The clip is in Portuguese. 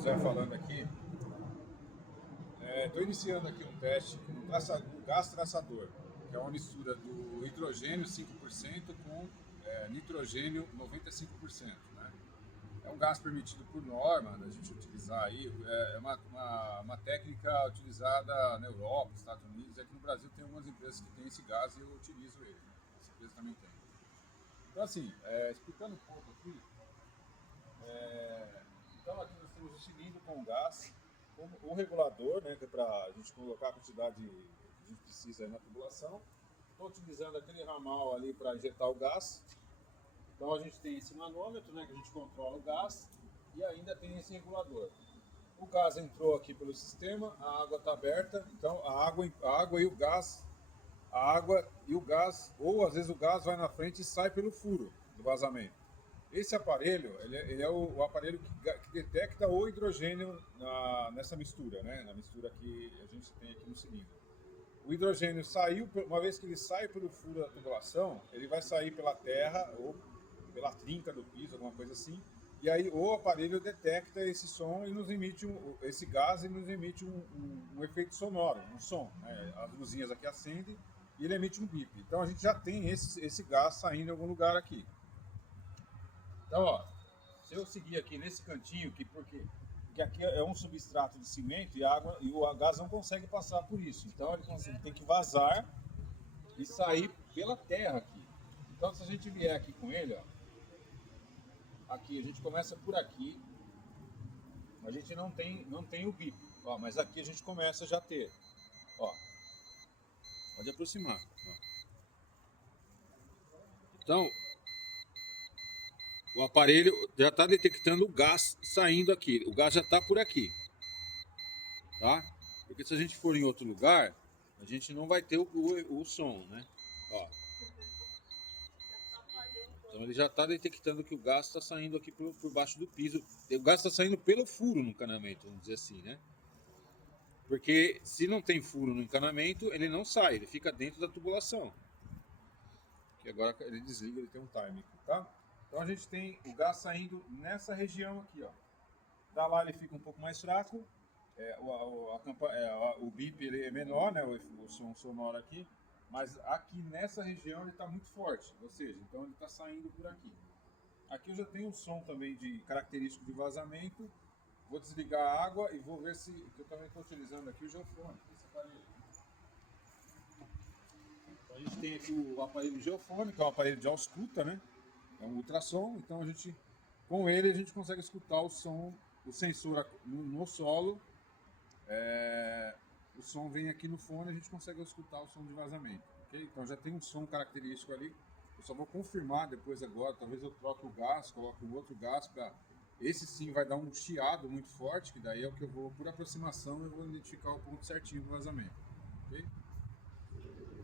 José falando aqui. Estou iniciando aqui um teste com um gás traçador, que é uma mistura do hidrogênio 5% com nitrogênio 95%. Né? É um gás permitido por norma da gente utilizar aí. É uma técnica utilizada na Europa, nos Estados Unidos. Aqui no Brasil tem algumas empresas que têm esse gás e eu utilizo ele. Né? Essa empresa também tem. Então, assim, explicando um pouco aqui. Então, aqui nós temos o cilindro com gás, o regulador, né, que é para a gente colocar a quantidade que a gente precisa aí na tubulação. Estou utilizando aquele ramal ali para injetar o gás. Então, a gente tem esse manômetro, né, que a gente controla o gás, e ainda tem esse regulador. O gás entrou aqui pelo sistema, a água está aberta, então a água e o gás, ou às vezes o gás vai na frente e sai pelo furo do vazamento. Esse aparelho, ele é o aparelho que detecta o hidrogênio nessa mistura, né? Na mistura que a gente tem aqui no cilindro. O hidrogênio saiu, uma vez que ele sai pelo furo da tubulação, ele vai sair pela terra ou pela trinca do piso, alguma coisa assim. E aí o aparelho detecta esse som e nos emite esse gás e nos emite um efeito sonoro, um som. Né? As luzinhas aqui acendem e ele emite um bip. Então a gente já tem esse gás saindo em algum lugar aqui. Então, ó, se eu seguir aqui nesse cantinho, porque aqui é um substrato de cimento e água e o gás não consegue passar por isso. Então ele tem que vazar e sair pela terra aqui. Então se a gente vier aqui com ele, ó, aqui a gente começa por aqui. A gente não tem o bip, ó, mas aqui a gente começa já a ter. Ó, pode aproximar. Ó. Então o aparelho já está detectando o gás saindo aqui. O gás já está por aqui. Tá? Porque se a gente for em outro lugar, a gente não vai ter o som, né? Ó. Então ele já está detectando que o gás está saindo aqui por baixo do piso. O gás está saindo pelo furo no encanamento, vamos dizer assim, né? Porque se não tem furo no encanamento, ele não sai, ele fica dentro da tubulação. Que agora ele desliga, ele tem um time aqui, tá? Então a gente tem o gás saindo nessa região aqui, ó. Da lá ele fica um pouco mais fraco. O bip ele é menor, né, o som sonoro aqui, mas aqui nessa região ele está muito forte, ou seja, então ele está saindo por aqui. Aqui eu já tenho um som também de característico de vazamento. Vou desligar a água e vou ver se eu também estou utilizando aqui o geofone, esse aparelho. Então, a gente tem aqui o aparelho geofone, que é um aparelho de ausculta, né? É um ultrassom, então com ele a gente consegue escutar o som, o sensor no solo. O som vem aqui no fone e a gente consegue escutar o som de vazamento. Okay? Então já tem um som característico ali. Eu só vou confirmar depois agora. Talvez eu troque o gás, coloque um outro gás para. Esse sim vai dar um chiado muito forte, que daí é o que eu vou, por aproximação, eu vou identificar o ponto certinho do vazamento. Okay?